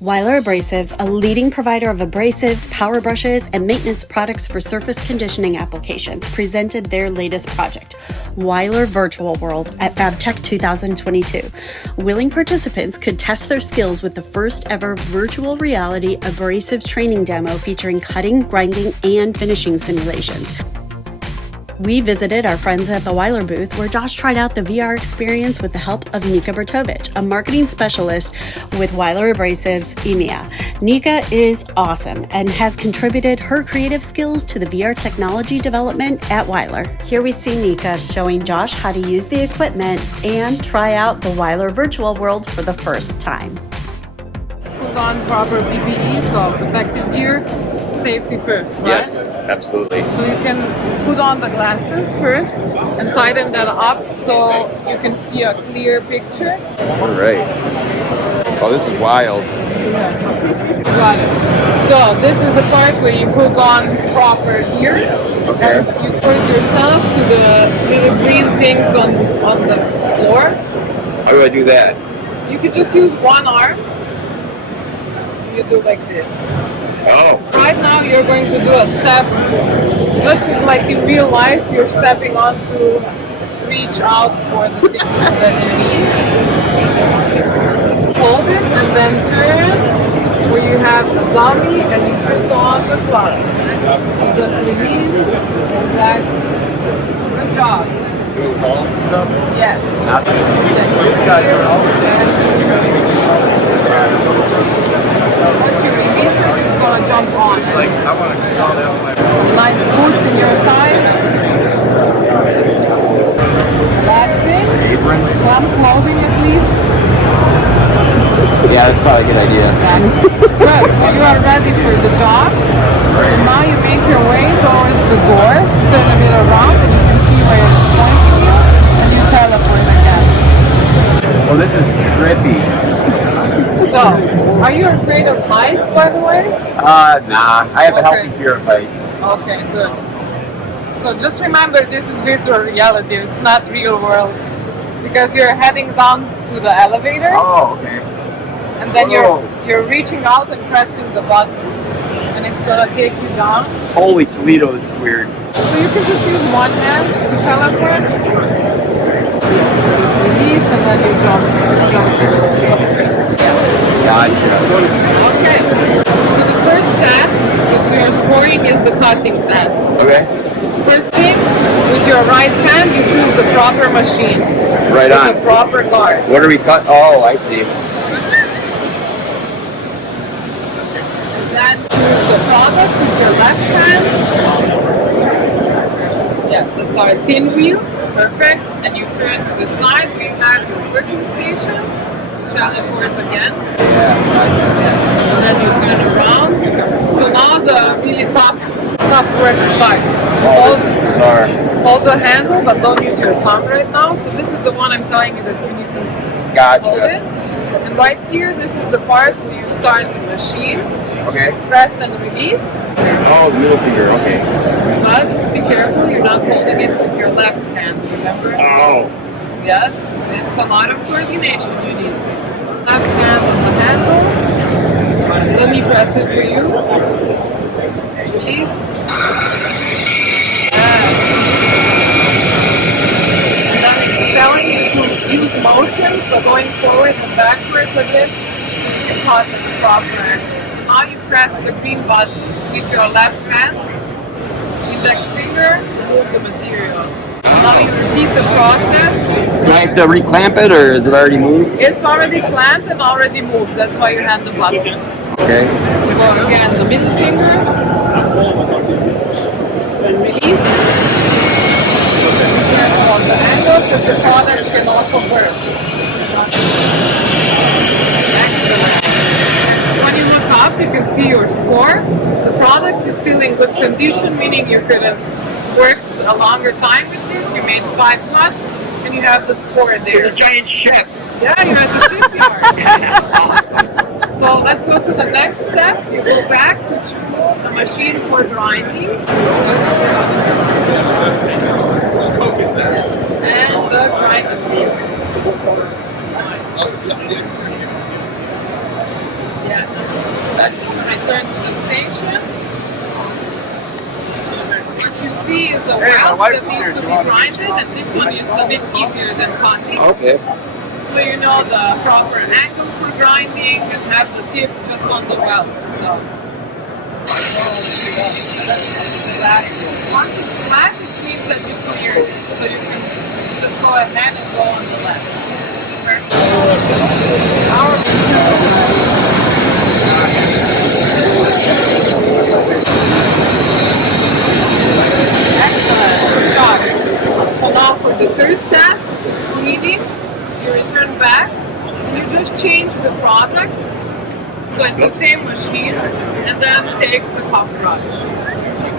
Weiler Abrasives, a leading provider of abrasives, power brushes, and maintenance products for surface conditioning applications, presented their latest project, Weiler Virtual World, at FABTECH 2022. Willing participants could test their skills with the first ever virtual reality abrasives training demo featuring cutting, grinding, and finishing simulations. We visited our friends at the Weiler booth, where Josh tried out the VR experience with the help of Nika Bratović, a marketing specialist with Weiler Abrasives EMEA. Nika is awesome and has contributed her creative skills to the VR technology development at Weiler. Here we see Nika showing Josh how to use the equipment and try out the Weiler Virtual World for the first time. Put on proper PPE, so protective gear, safety first, right? Yes, absolutely. So you can put on the glasses first and tighten that up so you can see a clear picture. All right. Oh, this is wild. Got it. So this is the part where you put on proper gear. Okay. And you point yourself to the little green things on the floor. How do I do that? You could just use one arm. You do like this. Oh. Right now you're going to do a step, just like in real life, you're stepping on to reach out for the thing that you need. Hold it and then turn where you have the dummy and you put on the glove. You just release, back. Good job. Do all the stuff? Yes. Once you release it, it's going to jump on. It's like, I want to do all that on my Nice boots in your size. Last thing, apron. some clothing at least. Yeah, that's probably a good idea. Good, so you are ready for the job. And now you make your way towards the doors, turn a bit around and you can see where it's pointing you, and you teleport again. Well, this is trippy. So, are you afraid of heights, by the way? Nah. I have a healthy Okay. fear of heights. Okay, good. So just remember, this is virtual reality, it's not real world. Because you're heading down to the elevator, Oh, okay. and then Whoa. you're reaching out and pressing the button, and it's gonna take you down. Holy Toledo, this is weird. So you can just use one hand to teleport. Just release, and then you jump. Gotcha. Okay. So the first task that we are scoring is the cutting task. Okay. First thing, with your right hand, you choose the proper machine. Right with on. the proper guard. What are we cut? Oh, I see. And then choose the product with your left hand. Yes, that's our thin wheel. Perfect. And you turn to the side where you have your working station. You teleport again. Yes. And then you turn around. So now the really tough work starts. Oh, this is bizarre. Hold the handle, but don't use your thumb right now. So this is the one I'm telling you that you need to hold Gotcha. it. And right here, this is the part where you start the machine. Okay. Press and release. Oh, the middle finger. Okay. But be careful, you're not holding it with your left hand, remember? Oh. Yes, it's a lot of coordination you need. Left hand on the handle. Let me press it for you. Release. Yes. And then it's telling you to use motion, so going forward and backwards a bit, you can cause a proper angle. Now you press the green button with your left hand. Index finger, remove the material. Now you repeat the process. Do I have to reclamp it, or is it already moved? It's already clamped and already moved. That's why you hand the button. Okay. So again, the middle finger. And release. Turn on the angle because the product can also burn. Excellent. When you look up, you can see your score. The product is still in good condition, meaning you could have worked a longer time with it. You made 5 cuts, and you have the score there. It's a giant ship. Yeah, you're at the shipyard. Awesome. So let's go to the next step. You go back to choose a machine for grinding. Whose Coke is that? And the grinding wheel. Yeah. Yes. Excellent. Return to the station. What you see is a Hey, my weld wife that is here. needs to She be wanted to- grinded, and this one is a bit easier than cutting. Okay. So you know the proper angle for grinding and have the tip just on the weld. So once it's flat, it means that you cleared it. So you can just go ahead and go on the left. Excellent. Good job. So now for the third test, it's cleaning. You return back and you just change the product. So it's the same machine, and then take the cup brush.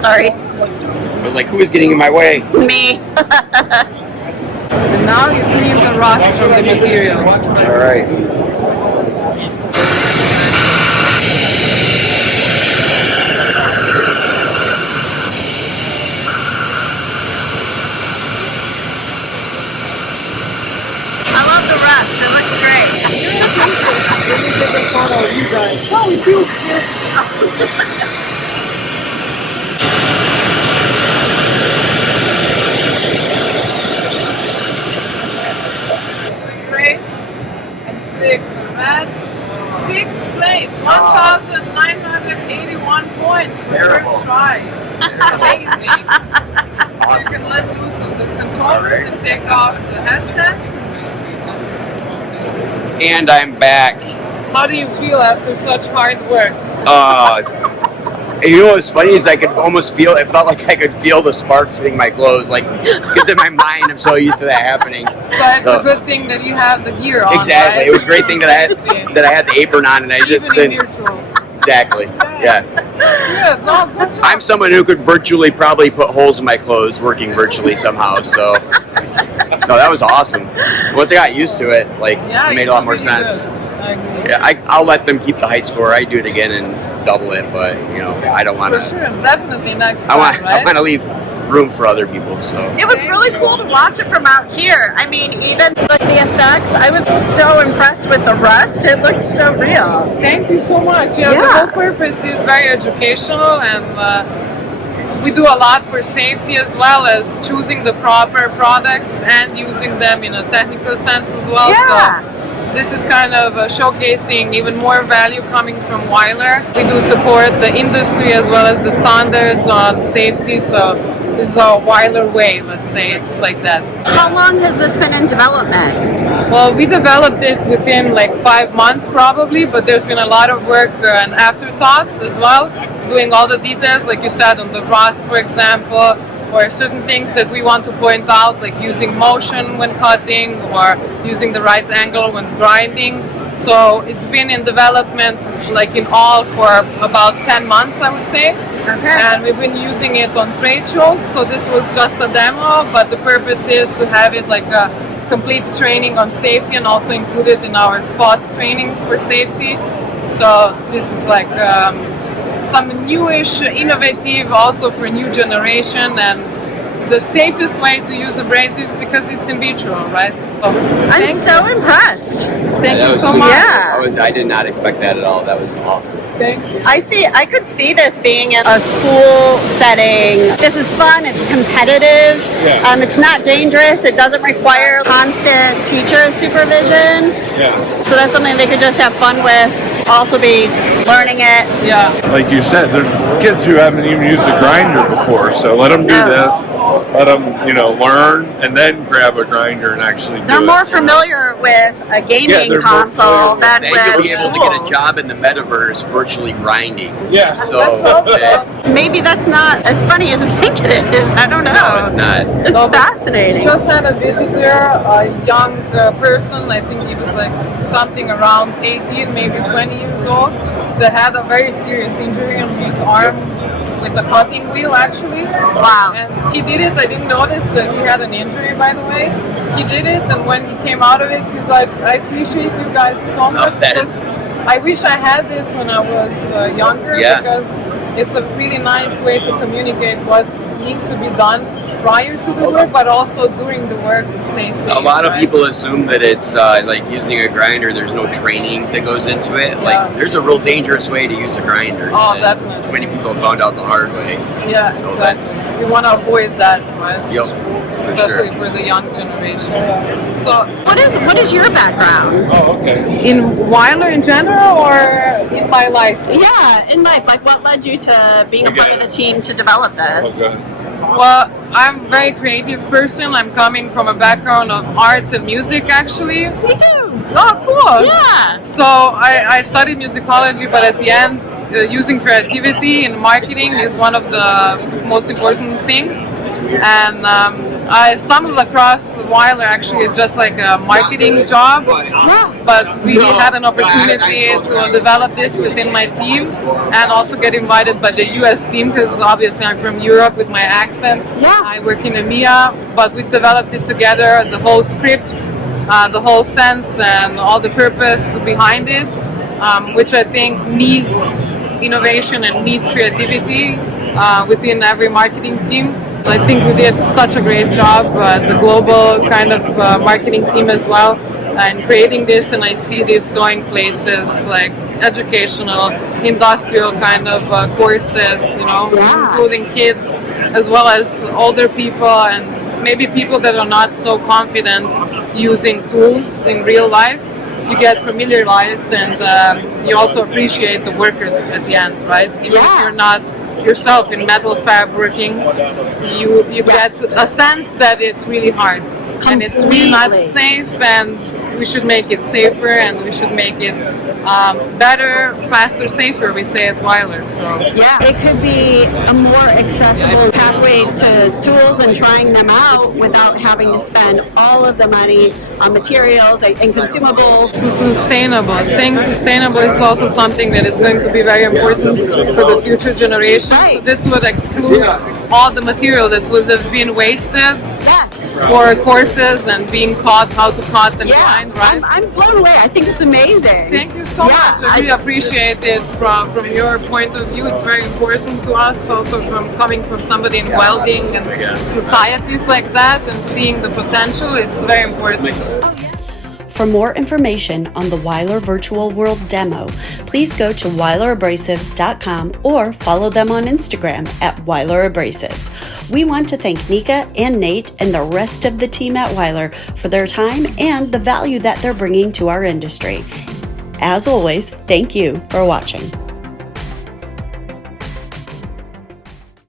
Sorry. I was like, who is getting in my way? Me. And now you clean the rust from the material. All right. I love the rust. It looks great. Oh, we do. Great. And take the red. 6th place, 1,981 points for Terrible. first try. Amazing. You can let loose of the controllers and take off the headset. And I'm back. How do you feel after such hard work? You know what's funny is I could almost feel, it felt like I could feel the sparks hitting my clothes, like, because in my mind I'm so used to that happening. So it's a good thing that you have the gear on. Exactly. Right? It was a great thing that I had the apron on and I just Even in didn't. virtual. Exactly. Yeah. Good. No, good job. I'm someone who could virtually probably put holes in my clothes working virtually somehow, so. No, that was awesome. Once I got used to it, like, Yeah, it made you a lot did more really sense. good. I agree. Yeah, I'll let them keep the height score. I do it again and double it, but you know, I don't want For to. sure, definitely next I time, want right? to leave room for other people. So It was really cool to watch it from out here. I mean, even the effects, I was so impressed with the rust. It looked so real. Thank you so much. Yeah, Yeah. the whole purpose is very educational, and we do a lot for safety as well as choosing the proper products and using them in a technical sense as well. Yeah. So this is kind of showcasing even more value coming from Weiler. We do support the industry as well as the standards on safety. So this is a Weiler way, let's say it like that. How long has this been in development? Well, we developed it within like 5 months probably, but there's been a lot of work and afterthoughts as well, doing all the details, like you said, on the rust, for example, or certain things that we want to point out, like using motion when cutting or using the right angle when grinding. So it's been in development, like in all, for about 10 months, I would say. Okay. And we've been using it on trade shows, so this was just a demo, but the purpose is to have it like a complete training on safety and also include it in our spot training for safety. So this is like some newish, innovative, also for new generation, and the safest way to use abrasives because it's in vitro, right? So, I'm so impressed. thank that you was so super. much. Yeah. I did not expect that at all. That was awesome. Thank you. I could see this being in a school setting. This is fun, it's competitive, Yeah. it's not dangerous, it doesn't require constant teacher supervision. Yeah. So that's something they could just have fun with, also be learning it. Yeah. Like you said, there's kids who haven't even used a grinder before, so let them do No. this. Let them, learn and then grab a grinder and actually do They're it. more familiar with a gaming they're more console familiar than Then with you'll be able to get a tools. job in the metaverse virtually grinding. Yes. So Let's hope so. Maybe that's not as funny as we think it is. I don't know. no, it's not. It's No, but fascinating. We just had a visitor, a young person, I think he was like something around 18, maybe 20 years old, that had a very serious injury on his arm with a cutting wheel actually. Wow. And he did it, I didn't notice that he had an injury, by the way. He did it, and when he came out of it, he's like, I appreciate you guys so much that because is- I wish I had this when I was younger Yeah. because it's a really nice way to communicate what needs to be done prior to the work, but also during the work to stay safe. A lot of right? people assume that it's like using a grinder, there's no training that goes into it. Yeah. Like, there's a real dangerous way to use a grinder. Oh, and definitely. Too many people found out the hard way. Yeah, So exactly. You want to avoid that, right? Yep, for Especially sure. for the young generations. So, What is your background? Oh, okay. in Weiler in general, or in my life? Yeah, in life, like what led you to being a part of the team to develop this? Okay. Well, I'm a very creative person. I'm coming from a background of arts and music, actually. Me too. Oh, cool. Yeah. So I studied musicology, but at the end, using creativity in marketing is one of the most important things. And I stumbled across Weiler actually just like a marketing job, but really had an opportunity to develop this within my team and also get invited by the US team because obviously I'm from Europe with my accent. Yeah. I work in EMEA, but we developed it together, the whole script, the whole sense and all the purpose behind it, which I think needs innovation and needs creativity within every marketing team. I think we did such a great job as a global kind of marketing team as well in creating this, and I see this going places like educational, industrial kind of courses, you know, including kids as well as older people and maybe people that are not so confident using tools in real life. You get familiarized and you also appreciate the workers at the end, right? Even if you're not yourself in metal fab working, you get a sense that it's really hard and it's really not safe, and we should make it safer and we should make it better, faster, safer, we say at Weiler. So Yeah, it could be a more accessible pathway to tools and trying them out without having to spend all of the money on materials and consumables. sustainable. Staying sustainable is also something that is going to be very important for the future generations. So this would exclude all the material that would have been wasted Yes. for courses and being taught how to cut and grind, right? I'm blown away. I think it's amazing. Thank you so much. I really appreciate it from your point of view. It's very important to us, also from coming from somebody in welding and societies like that and seeing the potential. It's very important. For more information on the Weiler Virtual World demo, please go to weilerabrasives.com or follow them on Instagram at Weiler Abrasives. We want to thank Nika and Nate and the rest of the team at Weiler for their time and the value that they're bringing to our industry. As always, thank you for watching.